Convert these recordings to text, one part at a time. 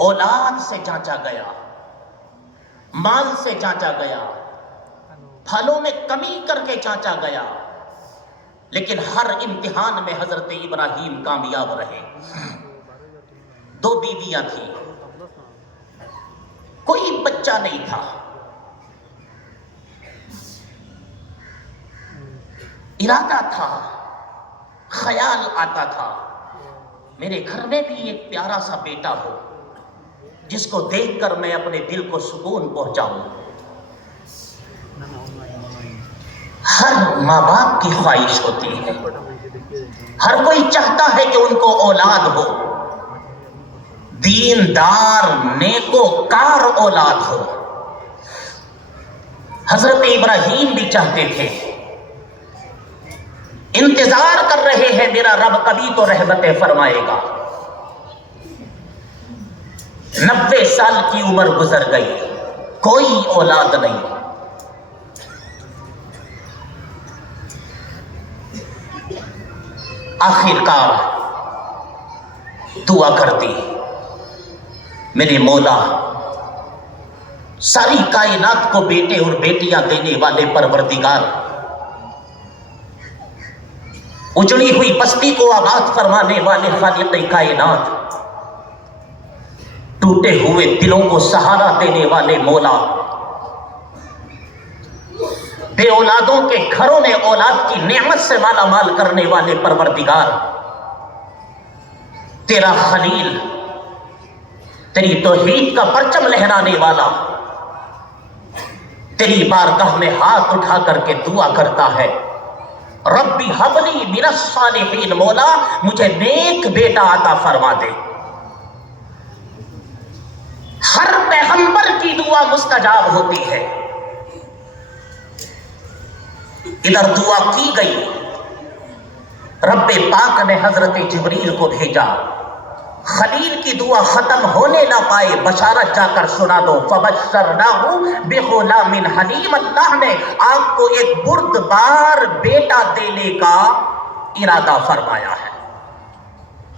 اولاد سے جانچا گیا، مال سے جانچا گیا، پھلوں میں کمی کر کے جانچا گیا، لیکن ہر امتحان میں حضرت ابراہیم کامیاب رہے۔ 2 بیویاں تھیں، کوئی بچہ نہیں تھا، ارادہ تھا، خیال آتا تھا میرے گھر میں بھی ایک پیارا سا بیٹا ہو جس کو دیکھ کر میں اپنے دل کو سکون پہنچاؤں۔ ہر ماں باپ کی خواہش ہوتی ہے، ہر کوئی چاہتا ہے کہ ان کو اولاد ہو، دیندار نیکوکار اولاد ہو۔ حضرت ابراہیم بھی چاہتے تھے، انتظار کر رہے ہیں میرا رب کبھی تو رحمتیں فرمائے گا۔ 90 سال کی عمر گزر گئی، کوئی اولاد نہیں۔ آخر کار دعا کرتی، میرے مولا ساری کائنات کو بیٹے اور بیٹیاں دینے والے پروردگار، اجڑی ہوئی بستی کو آباد فرمانے والے خالق کائنات، ٹوٹے ہوئے دلوں کو سہارا دینے والے مولا، بے اولادوں کے گھروں میں اولاد کی نعمت سے مالا مال کرنے والے پروردگار، تیرا خلیل، تیری توحید کا پرچم لہرانے والا تیری بارگاہ میں ہاتھ اٹھا کر کے دعا کرتا ہے، ربی حبلی من الصالحین، مولا مجھے نیک بیٹا عطا فرما دے۔ ہر پیغمبر کی دعا مستجاب ہوتی ہے۔ ادھر دعا کی گئی، رب پاک نے حضرت جبریل کو بھیجا، خلیل کی دعا ختم ہونے نہ پائے بشارت جا کر سنا دو، فبشرناہ بغلام حلیم، اللہ نے آپ کو ایک بردبار بیٹا دینے کا ارادہ فرمایا ہے،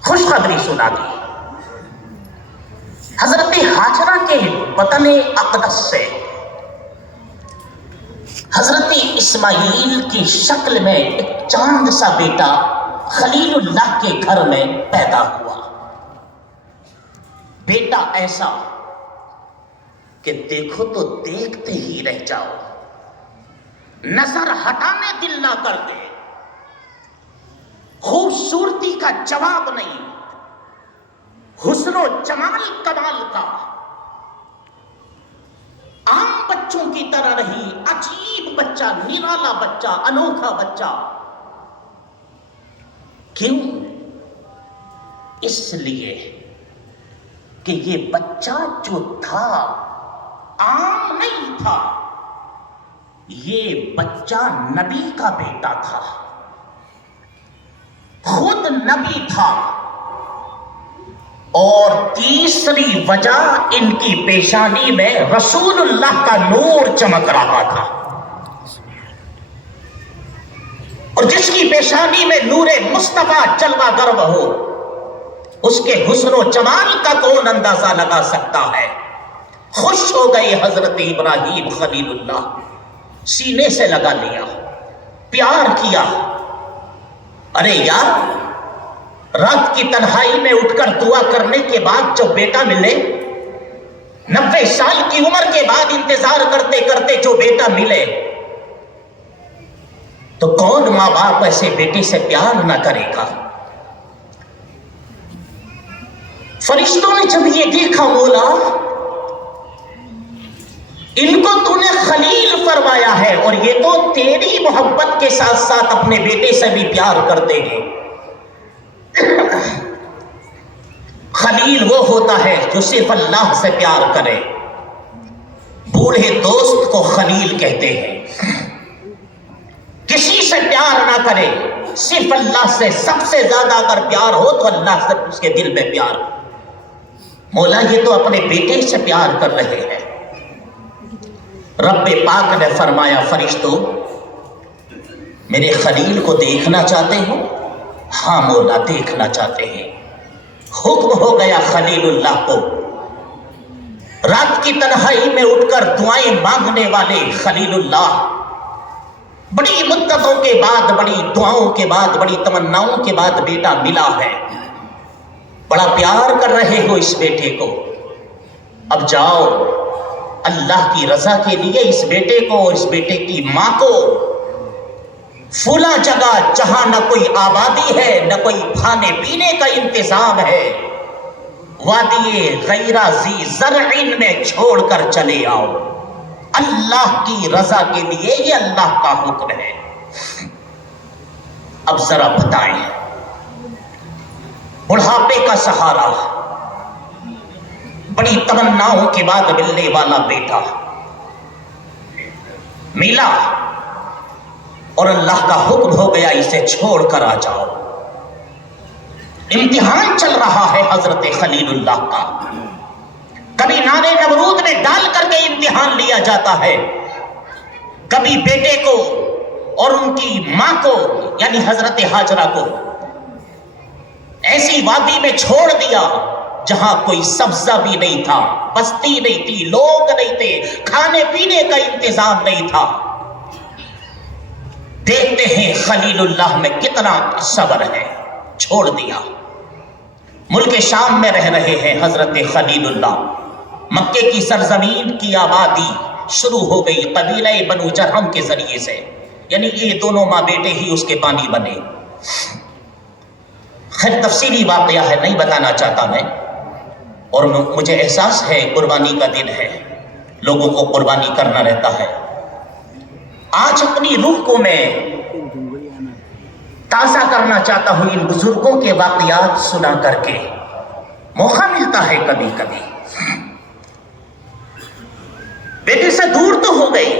خوشخبری سنا دی۔ حضرت ہاجرہ کے وطن اقدس سے حضرت اسماعیل کی شکل میں ایک چاند سا بیٹا خلیل اللہ کے گھر میں پیدا ہوا۔ بیٹا ایسا کہ دیکھو تو دیکھتے ہی رہ جاؤ، نظر ہٹانے دل نہ کرتے، خوبصورتی کا جواب نہیں، حسن و جمال کمال کا، عام بچوں کی طرح نہیں، عجیب بچہ، نرالا بچہ، انوکھا بچہ۔ کیوں؟ اس لیے کہ یہ بچہ جو تھا عام نہیں تھا، یہ بچہ نبی کا بیٹا تھا، خود نبی تھا، اور تیسری وجہ ان کی پیشانی میں رسول اللہ کا نور چمک رہا تھا، اور جس کی پیشانی میں نور مصطفیٰ جلوہ گر ہو، اس کے حسن و جمال کا کون اندازہ لگا سکتا ہے۔ خوش ہو گئے حضرت ابراہیم خلیل اللہ، سینے سے لگا لیا، پیار کیا۔ ارے یار، رات کی تنہائی میں اٹھ کر دعا کرنے کے بعد جو بیٹا ملے، 90 سال کی عمر کے بعد انتظار کرتے کرتے جو بیٹا ملے، تو کون ماں باپ ایسے بیٹے سے پیار نہ کرے گا۔ فرشتوں نے جب یہ دیکھا، مولا ان کو تو نے خلیل فرمایا ہے، اور یہ تو تیری محبت کے ساتھ ساتھ اپنے بیٹے سے بھی پیار کرتے ہیں۔ خلیل وہ ہوتا ہے جو صرف اللہ سے پیار کرے، بوڑھے دوست کو خلیل کہتے ہیں۔ کسی سے پیار نہ کرے، صرف اللہ سے، سب سے زیادہ اگر پیار ہو تو اللہ سے اس کے دل میں پیار ہو۔ مولا یہ تو اپنے بیٹے سے پیار کر رہے ہیں۔ رب پاک نے فرمایا، فرشتوں میرے خلیل کو دیکھنا چاہتے ہو؟ ہاں مولا دیکھنا چاہتے ہیں۔ حکم ہو گیا خلیل اللہ کو، رات کی تنہائی میں اٹھ کر دعائیں مانگنے والے خلیلullah، بڑی مدتوں کے بعد، بڑی دعاؤں کے بعد، بڑی تمناؤں کے بعد بیٹا ملا ہے. بڑا پیار کر رہے ہو اس بیٹے کو، اب جاؤ اللہ کی رضا کے لیے اس بیٹے کو اور اس بیٹے کی ماں کو فلاں جگہ جہاں نہ کوئی آبادی ہے، نہ کوئی کھانے پینے کا انتظام ہے، وادی غیر ذی زرع میں چھوڑ کر چلے آؤ. اللہ کی رضا کے لیے یہ اللہ کا حکم ہے. اب ذرا بتائیں، بڑھاپے کا سہارا، بڑی تمناؤں کے بعد ملنے والا بیٹا ملا اور اللہ کا حکم ہو گیا اسے چھوڑ کر آ جاؤ. امتحان چل رہا ہے حضرت خلیلullah کا. کبھی نارے نمرود میں ڈال کر کے امتحان لیا جاتا ہے، کبھی بیٹے کو اور ان کی ماں کو یعنی حضرت ہاجرہ کو ایسی وادی میں چھوڑ دیا جہاں کوئی سبزہ بھی نہیں تھا، بستی نہیں تھی، لوگ نہیں تھے، کھانے پینے کا انتظام نہیں تھا. دیکھتے ہیں خلیلullah میں کتنا صبر ہے. چھوڑ دیا. ملک شام میں رہ رہے ہیں حضرت خلیلullah. مکے کی سرزمین کی آبادی شروع ہو گئی قبیلہ بنو جرہم کے ذریعے سے، یعنی یہ دونوں ماں بیٹے ہی اس کے بانی بنے. خیر تفصیلی واقعہ ہے، نہیں بتانا چاہتا میں، اور مجھے احساس ہے قربانی کا دن ہے، لوگوں کو قربانی کرنا رہتا ہے. آج اپنی روح کو میں تازہ کرنا چاہتا ہوں ان بزرگوں کے واقعات سنا کر کے. موقع ملتا ہے کبھی کبھی. بیٹے سے دور تو ہو گئی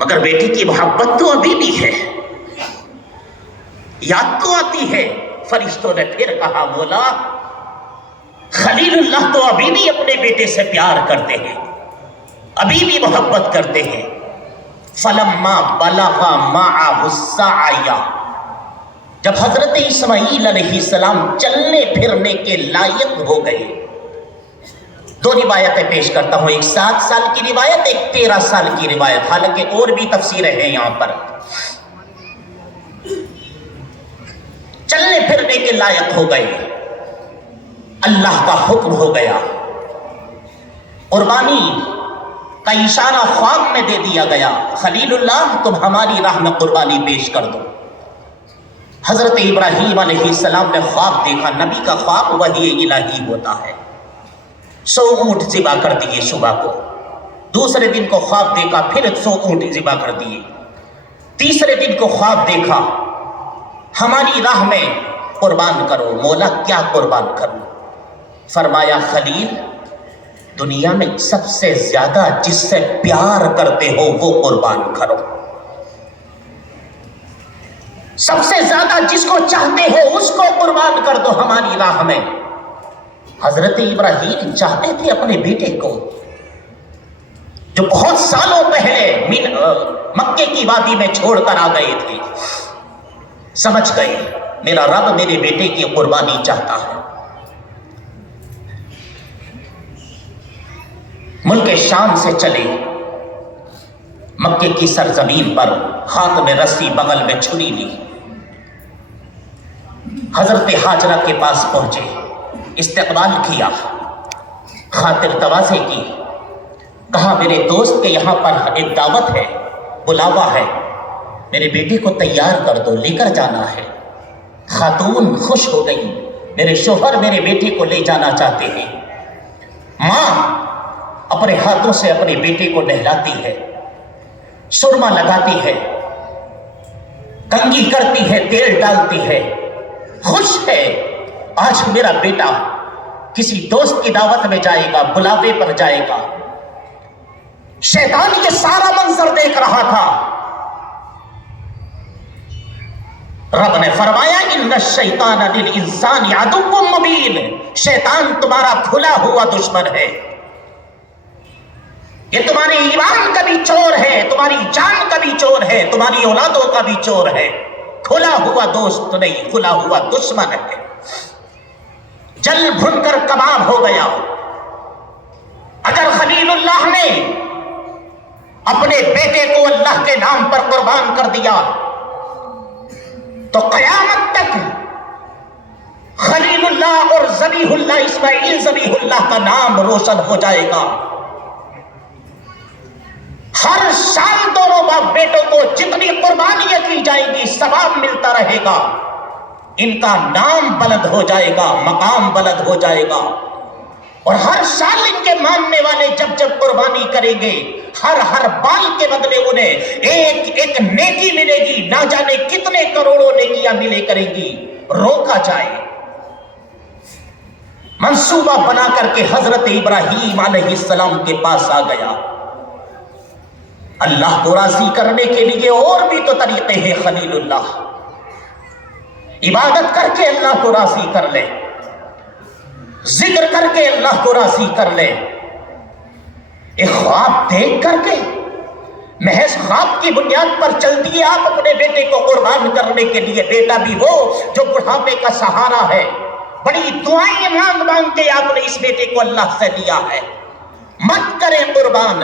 مگر بیٹی کی محبت تو ابھی بھی ہے، یاد تو آتی ہے. فرشتوں نے پھر کہا مولا خلیلullah تو ابھی بھی اپنے بیٹے سے پیار کرتے ہیں، ابھی بھی محبت کرتے ہیں. فلما بلغ معه السعي، جب حضرت اسماعیل علیہ السلام چلنے پھرنے کے لائق ہو گئے. دو روایتیں پیش کرتا ہوں، ایک 7 سال کی روایت، ایک 13 سال کی روایت، حالانکہ اور بھی تفسیریں ہیں یہاں پر. چلنے پھرنے کے لائق ہو گئے، اللہ کا حکم ہو گیا، قربانی کا اشارہ خواب میں دے دیا گیا. خلیلullah تم ہماری راہ میں قربانی پیش کر دو. حضرت ابراہیم علیہ السلام نے خواب دیکھا. نبی کا خواب وحی الہی ہوتا ہے. 100 اونٹ ذبح کر دیے صبح کو. دوسرے دن کو خواب دیکھا، پھر 100 اونٹ ذبح کر دیے. تیسرے دن کو خواب دیکھا ہماری راہ میں قربان کرو. مولا کیا قربان کروں؟ فرمایا خلیل دنیا میں سب سے زیادہ جس سے پیار کرتے ہو وہ قربان کرو. سب سے زیادہ جس کو چاہتے ہو اس کو قربان کر دو ہماری راہ میں. حضرت ابراہیم چاہتے تھے اپنے بیٹے کو جو بہت سالوں پہلے مکے کی وادی میں چھوڑ کر آ گئے تھے. سمجھ گئے میرا رب میرے بیٹے کی قربانی چاہتا ہے. ملک شام سے چلے، مکے کی سرزمین پر ہاتھ میں رسی بغل میں چھری لی، حضرت ہاجرہ کے پاس پہنچے، استقبال کیا، خاطر تواضع کی. کہا میرے دوست کے یہاں پر ایک دعوت ہے، بلاوا ہے، میرے بیٹے کو تیار کر دو، لے کر جانا ہے. خاتون خوش ہو گئی، میرے شوہر میرے بیٹے کو لے جانا چاہتے ہیں. ماں اپنے ہاتھوں سے اپنے بیٹے کو نہلاتی ہے، سرما لگاتی ہے، کنگھی کرتی ہے، تیل ڈالتی ہے، خوش ہے آج میرا بیٹا کسی دوست کی دعوت میں جائے گا، بلاوے پر جائے گا. شیطان یہ سارا منظر دیکھ رہا تھا. رب نے فرمایا ان الشیطان للانسان عدو مبین، شیطان تمہارا کھلا ہوا دشمن ہے. یہ تمہارے ایمان کا بھی چور ہے، تمہاری جان کا بھی چور ہے، تمہاری اولادوں کا بھی چور ہے. کھلا ہوا دوست نہیں، کھلا ہوا دشمن ہے. جل بھن کر کباب ہو گیا. اللہ نے اپنے بیٹے کو اللہ کے نام پر قربان کر دیا تو قیامت تک خلیل اللہ اور ذبیح اللہ اسماعیل ذبیح اللہ کا نام روشن ہو جائے گا۔ ہر سال دونوں باپ بیٹوں کو جتنی قربانیاں کی جائیں گی ثواب ملتا رہے گا، ان کا نام بلند ہو جائے گا، مقام بلند ہو جائے گا، اور ہر سال ان کے ماننے والے جب جب قربانی کریں گے ہر بال کے بدلے انہیں ایک ایک نیکی ملے گی، نہ جانے کتنے کروڑوں نیکیاں ملے کریں گی۔ روکا جائے، منصوبہ بنا کر کے حضرت ابراہیم علیہ السلام کے پاس آ گیا۔ اللہ کو راضی کرنے کے لیے اور بھی تو طریقے ہیں خلیل اللہ، عبادت کر کے اللہ کو راضی کر لے، ذکر کر کے اللہ کو راضی کر لے، ایک خواب دیکھ کر کے محض خواب کی بنیاد پر چل دیے آپ اپنے بیٹے کو قربان کرنے کے لیے۔ بیٹا بھی وہ جو بڑھاپے کا سہارا ہے، بڑی دعائیں مانگ مانگ کے آپ نے اس بیٹے کو اللہ سے لیا ہے، مت کریں قربان۔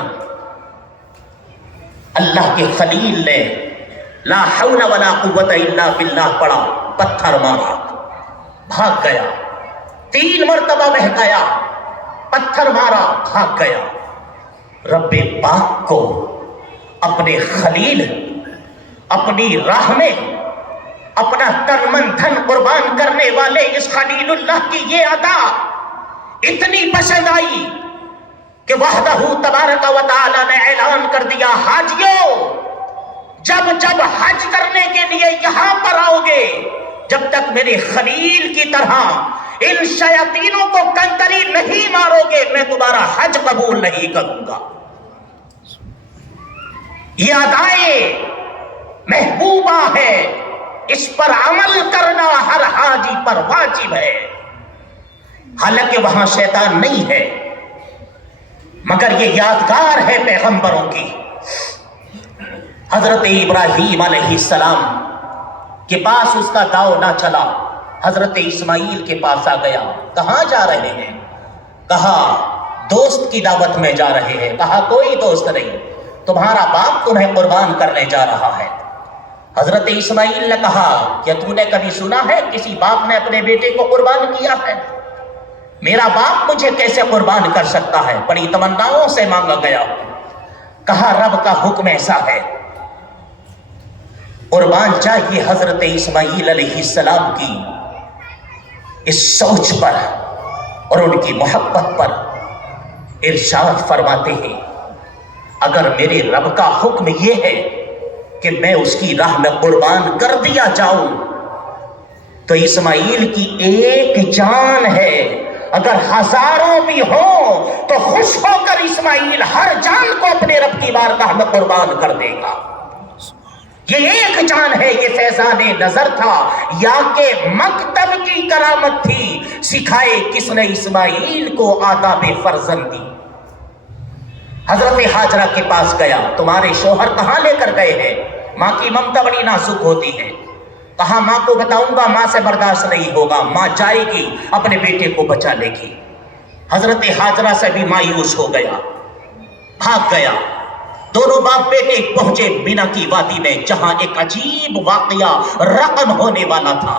اللہ کے خلیل نے لا حول ولا قوت الا باللہ پڑھا، پتھر مارا، بھاگ گیا، 3 مرتبہ بہکایا، پتھر مارا، بھاگ گیا۔ رب پاک کو اپنے خلیل اپنی راہ میں اپنا تن من دھن قربان کرنے والے اس خلیل اللہ کی یہ ادا اتنی پسند آئی کہ وحدہ تبارک و تعالی نے اعلان کر دیا، حاجیوں جب جب حج کرنے کے لیے یہاں پر آؤ گے، جب تک میرے خلیل کی طرح ان شیاطینوں کو کنکری نہیں مارو گے میں تمہارا حج قبول نہیں کروں گا۔ یہ ادائیں محبوبہ ہے، اس پر عمل کرنا ہر حاجی پر واجب ہے۔ حالانکہ وہاں شیطان نہیں ہے، مگر یہ یادگار ہے پیغمبروں کی۔ حضرت ابراہیم علیہ السلام کے پاس اس کا داؤ نہ چلا، حضرت اسماعیل کے پاس آ گیا۔ کہاں جا رہے ہیں؟ کہا دوست کی دعوت میں جا رہے ہیں۔ کہا کوئی دوست نہیں، تمہارا باپ تمہیں قربان کرنے جا رہا ہے۔ حضرت اسماعیل نے کہا کیا تو نے کبھی سنا ہے کسی باپ نے اپنے بیٹے کو قربان کیا ہے؟ میرا باپ مجھے کیسے قربان کر سکتا ہے؟ بڑی تمناؤں سے مانگا گیا۔ کہا رب کا حکم ایسا ہے، قربان چاہیے حضرت اسماعیل علیہ السلام کی اس سوچ پر اور ان کی محبت پر ارشاد فرماتے ہیں اگر میرے رب کا حکم یہ ہے کہ میں اس کی راہ میں قربان کر دیا جاؤں تو اسماعیل کی ایک جان ہے، اگر ہزاروں بھی ہوں تو خوش ہو کر اسماعیل ہر جان کو اپنے رب کی بارگاہ میں قربان کر دے گا۔ یہ ایک جان ہے، یہ فیضان نظر تھا یا کہ مکتب کی کرامت تھی؟ سکھائے کس نے اسماعیل کو آداب فرزندی؟ حضرت حاجرہ کے پاس گیا، تمہارے شوہر کہاں لے کر گئے ہیں؟ ماں کی ممتا بڑی نازک ہوتی ہے۔ کہا ماں کو بتاؤں گا، ماں سے برداشت نہیں ہوگا، ماں جائے گی اپنے بیٹے کو بچا لے گی۔ حضرت حاجرہ سے بھی مایوس ہو گیا، بھاگ گیا۔ دونوں باپ بیٹے پہنچے مینا کی وادی میں، جہاں ایک عجیب واقعہ رقم ہونے والا تھا۔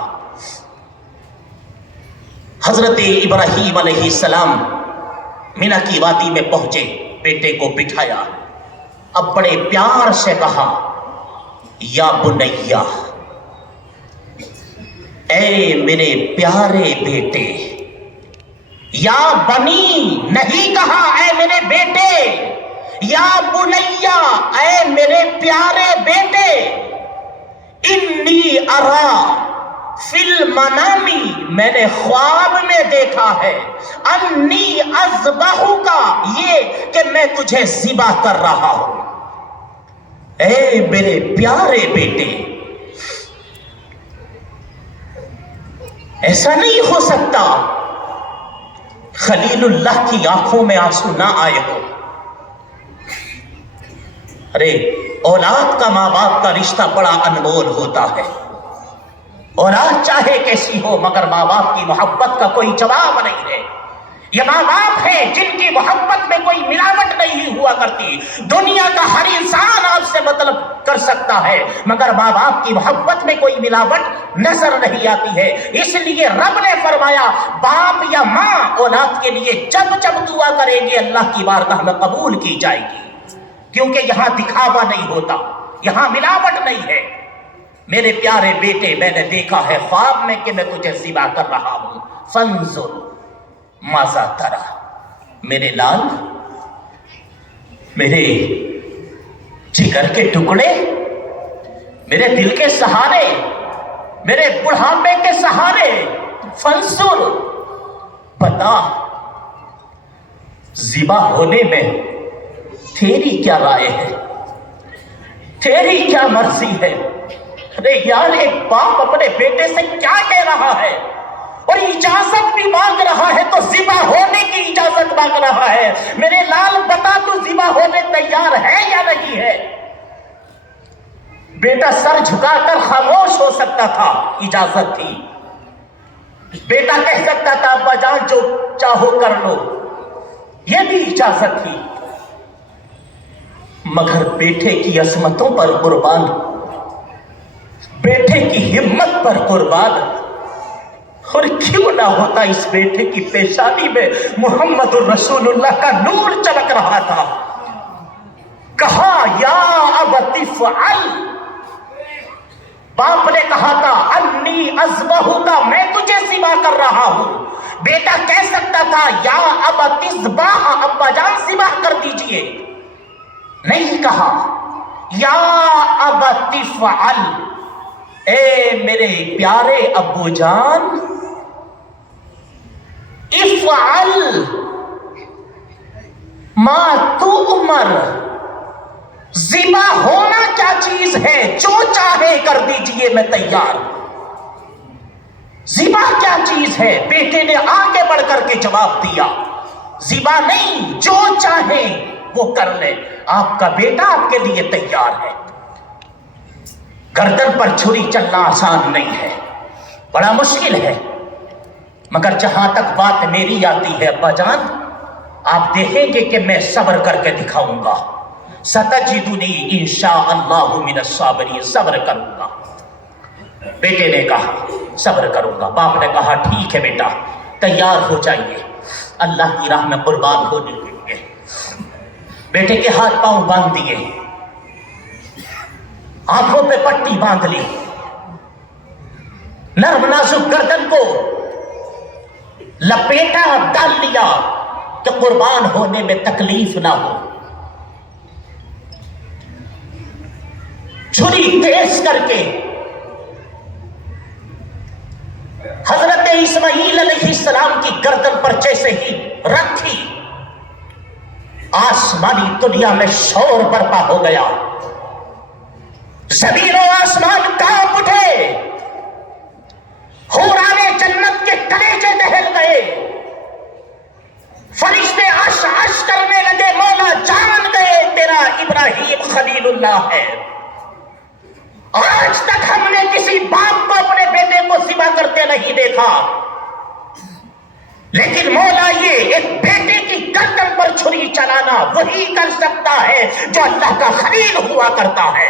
حضرت ابراہیم علیہ السلام مینا کی وادی میں پہنچے، بیٹے کو بٹھایا، اب بڑے پیار سے کہا یا بنیا، اے میرے پیارے بیٹے۔ یا بنی نہیں کہا، اے میرے بیٹے، یا بنیا، اے میرے پیارے بیٹے، انی ارا فی المنامی، میں نے خواب میں دیکھا ہے، انی اذبحک، یہ کہ میں تجھے ذبح کر رہا ہوں۔ اے میرے پیارے بیٹے، ایسا نہیں ہو سکتا خلیل اللہ کی آنکھوں میں آنسو نہ آئے ہو۔ ارے اولاد کا ماں باپ کا رشتہ بڑا انمول ہوتا ہے، اولاد چاہے کیسی ہو مگر ماں باپ کی محبت کا کوئی جواب نہیں ہے۔ یہ ماں باپ ہے جن کی محبت میں کوئی ملاوٹ نہیں ہوا کرتی. دنیا کا ہر انسان آپ سے مطلب کر سکتا ہے مگر ماں باپ کی محبت میں کوئی ملاوٹ نظر نہیں آتی ہے. اس لیے رب نے فرمایا باپ یا ماں اولاد کے لیے جب جب دعا کریں گے اللہ کی بارگاہ میں قبول کی جائے گی، کیونکہ یہاں دکھاوا نہیں ہوتا، یہاں ملاوٹ نہیں ہے. میرے پیارے بیٹے، میں نے دیکھا ہے خواب میں کہ میں تجھے ذبح کر رہا ہوں، فانظر ماذا ترى، میرے لال، میرے جگر کے ٹکڑے، میرے دل کے سہارے، میرے بڑھاپے کے سہارے، فانظر، بتا ذبح ہونے میں تیری کیا رائے ہے، تیری کیا مرضی ہے؟ ارے یار، ایک باپ اپنے بیٹے سے کیا کہہ رہا ہے اور اجازت بھی مانگ رہا ہے، تو ذبح ہونے کی اجازت مانگ رہا ہے. میرے لال بتا تو ذبح ہونے تیار ہے یا نہیں ہے؟ بیٹا سر جھکا کر خاموش ہو سکتا تھا، اجازت تھی. بیٹا کہہ سکتا تھا ابا جان جو چاہو کر لو، یہ بھی اجازت تھی. مگر بیٹے کی عصمتوں پر قربان، بیٹے کی ہمت پر قربان، اور کیوں نہ ہوتا اس بیٹے کی پیشانی میں محمد الرسول اللہ کا نور چمک رہا تھا. کہا یا ابت افعل، باپ نے کہا تھا انی اذبحک، میں تجھے ذبح کر رہا ہوں. بیٹا کہہ سکتا تھا یا ابت اذبح، ابا جان ذبح کر دیجئے. نہیں کہا یا ابت افعل، اے میرے پیارے ابو جان افعل ما تؤمر، ذبح ہونا کیا چیز ہے، جو چاہے کر دیجئے میں تیار. ذبح کیا چیز ہے؟ بیٹے نے آگے بڑھ کر کے جواب دیا ذبح نہیں، جو چاہے وہ کر لے، آپ کا بیٹا آپ کے لیے تیار ہے. گردن پر چھری چلنا آسان نہیں ہے، بڑا مشکل ہے. مگر جہاں تک بات میری آتی ہے ابا جان، آپ دیکھیں گے کہ میں صبر کر کے دکھاؤں گا. ستجدنی انشاءاللہ من الصابرین، صبر کروں گا. بیٹے نے کہا صبر کروں گا. باپ نے کہا ٹھیک ہے بیٹا، تیار ہو جائیے اللہ کی راہ میں قربان ہونے کے لیے. بیٹے کے ہاتھ پاؤں باندھ دیے، آنکھوں پہ پٹی باندھ لی، نرم نازک گردن کو لپیٹا ڈال لیا کہ قربان ہونے میں تکلیف نہ ہو. چھری تیز کر کے حضرت اسماعیل علیہ السلام کی گردن پر جیسے ہی رکھی، آسمانی دنیا میں شور برپا ہو گیا. زمین و آسمان کانپ اٹھے، حوران جنت کے کلیجے دہل گئے، فرشتے عش عش کرنے لگے مولا جان گئے تیرا ابراہیم خلیل اللہ ہے. آج تک ہم نے کسی باپ کو اپنے بیٹے کو ذبح کرتے نہیں دیکھا، لیکن مولا یہ ایک بیٹے کی گردن پر چھری چلانا وہی کر سکتا ہے جو اللہ کا خلیل ہوا کرتا ہے.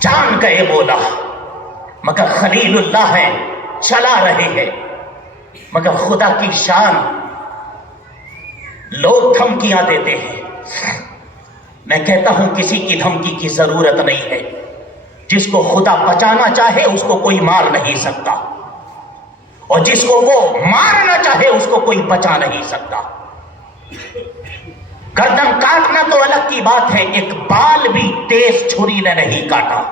جان گئے مولا، مگر خلیل اللہ ہے، چلا رہے ہیں. مگر خدا کی شان، لوگ دھمکیاں دیتے ہیں. میں کہتا ہوں کسی کی دھمکی کی ضرورت نہیں ہے. جس کو خدا بچانا چاہے اس کو کوئی مار نہیں سکتا، اور جس کو وہ مارنا چاہے اس کو کوئی بچا نہیں سکتا. گردن کاٹنا تو الگ کی بات ہے، ایک بال بھی تیز چھری نے نہیں کاٹا.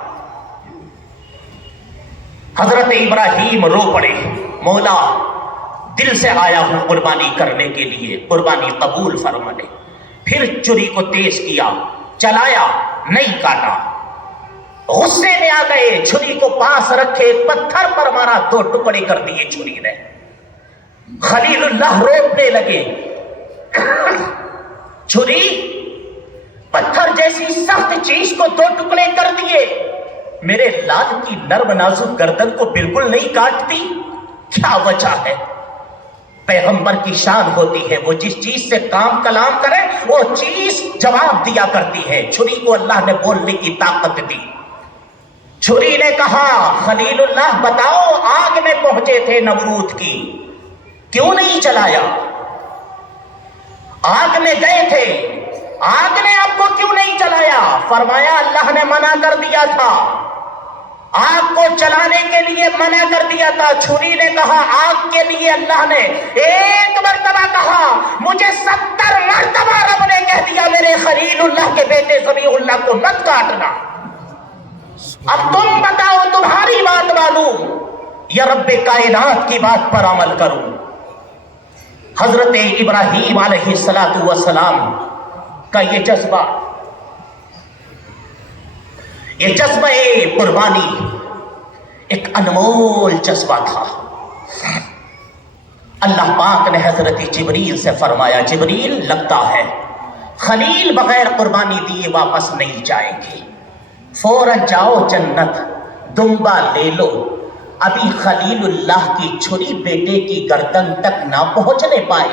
حضرت ابراہیم رو پڑے، مولا دل سے آیا ہوں قربانی کرنے کے لیے، قربانی قبول فرما لے. پھر چھری کو تیز کیا، چلایا، نہیں کاٹا. غصے میں آ گئے، چھری کو پاس رکھے، پتھر پر مارا، 2 ٹکڑے کر دیے چھری نے. خلیل اللہ رونے لگے. چھری پتھر جیسی سخت چیز کو 2 ٹکڑے کر دیے، میرے لال کی نرم نازک گردن کو بالکل نہیں کاٹتی. کیا وجہ ہے؟ پیغمبر کی شان ہوتی ہے، وہ جس چیز سے کام کلام کرے وہ چیز جواب دیا کرتی ہے۔ چھری کو اللہ نے بولنے کی طاقت دی۔ چھری نے کہا خلیل اللہ بتاؤ، آگ میں پہنچے تھے نمرود کی، کیوں نہیں چلایا؟ آگ میں گئے تھے، آگ نے آپ کو کیوں نہیں چلایا؟ فرمایا اللہ نے منع کر دیا تھا، آگ کو چلانے کے لیے منع کر دیا تھا۔ چھری نے کہا آگ کے لیے اللہ نے ایک مرتبہ کہا، مجھے 70 مرتبہ رب نے کہہ دیا میرے خلیل اللہ کے بیٹے ذبیح اللہ کو مت کاٹنا۔ اب تم بتاؤ، تمہاری بات معلوم یا رب کائنات کی بات پر عمل کروں؟ حضرت ابراہیم علیہ السلام کا یہ جذبہ قربانی ایک انمول جذبہ تھا۔ اللہ پاک نے حضرت جبریل سے فرمایا جبریل لگتا ہے خلیل بغیر قربانی دیے واپس نہیں جائیں گے، فوراً جاؤ جنت دمبا لے لو، ابھی خلیل اللہ کی چھری بیٹے کی گردن تک نہ پہنچنے پائے،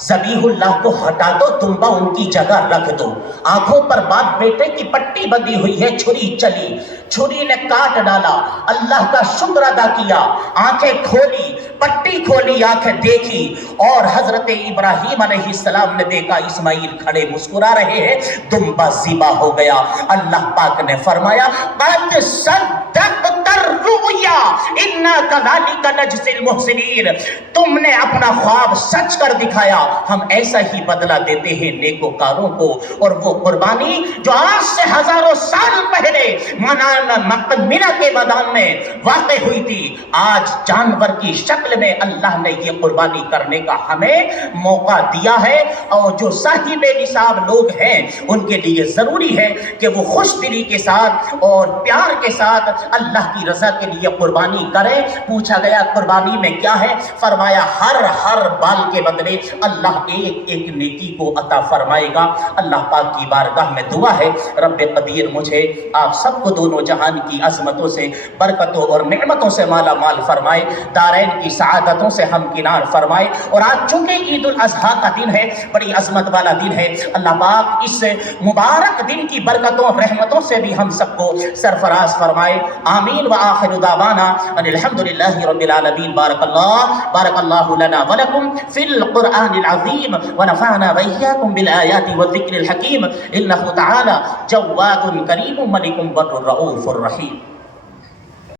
ذبیح اللہ کو ہٹا دو، دمبا ان کی جگہ رکھ دو۔ آنکھوں پر باپ بیٹے کی پٹی بندھی ہوئی ہے، چھری چلی، چھری نے کاٹ ڈالا، اللہ کا شکر ادا کیا، آنکھیں کھولی، پٹی کھولی، آنکھیں دیکھی، اور حضرت ابراہیم علیہ السلام نے دیکھا اسماعیل کھڑے مسکرا رہے ہیں، دمبا ذبح ہو گیا۔ اللہ پاک نے فرمایا قد صدقت الرؤیا انا کذالک نجزی المحسنین، تم نے اپنا خواب سچ کر دکھایا، ہم ایسا ہی بدلہ دیتے ہیں نیکوکاروں کو۔ اور وہ قربانی جو آج سے ہزاروں سال پہلے منی کے میدان میں واقع ہوئی تھی، آج جانور کی شکل میں اللہ نے یہ قربانی کرنے کا ہمیں موقع دیا ہے۔ اور جو صاحب نصاب لوگ ہیں ان کے لیے ضروری ہے کہ وہ خوش دلی کے ساتھ اور پیار کے ساتھ اللہ کی رضا کے لیے قربانی کریں۔ پوچھا گیا قربانی میں کیا ہے؟ فرمایا ہر بال کے بدلے اللہ ایک ایک نیکی کو عطا فرمائے گا۔ اللہ پاک کی بارگاہ میں دعا ہے رب قدیر مجھے آپ سب کو دونوں جہان کی عظمتوں سے، برکتوں اور نعمتوں سے مالا مال فرمائے، دارین کی سعادتوں سے ہمکنار فرمائے۔ اور آج چونکہ عید الاضحیٰ کا دن ہے، بڑی عظمت والا دن ہے، اللہ پاک اس مبارک دن کی برکتوں رحمتوں سے بھی ہم سب کو سرفراز فرمائے، آمین۔ وآخر دعوانا ان الحمدللہ رب العالمین۔ بارک اللہ لنا ولکم فی القرآن العظیم ونفعنا وإياكم بالآیات والذکر الحکیم، انہ تعالی جواد کریم ملک بر رؤوف الرحیم۔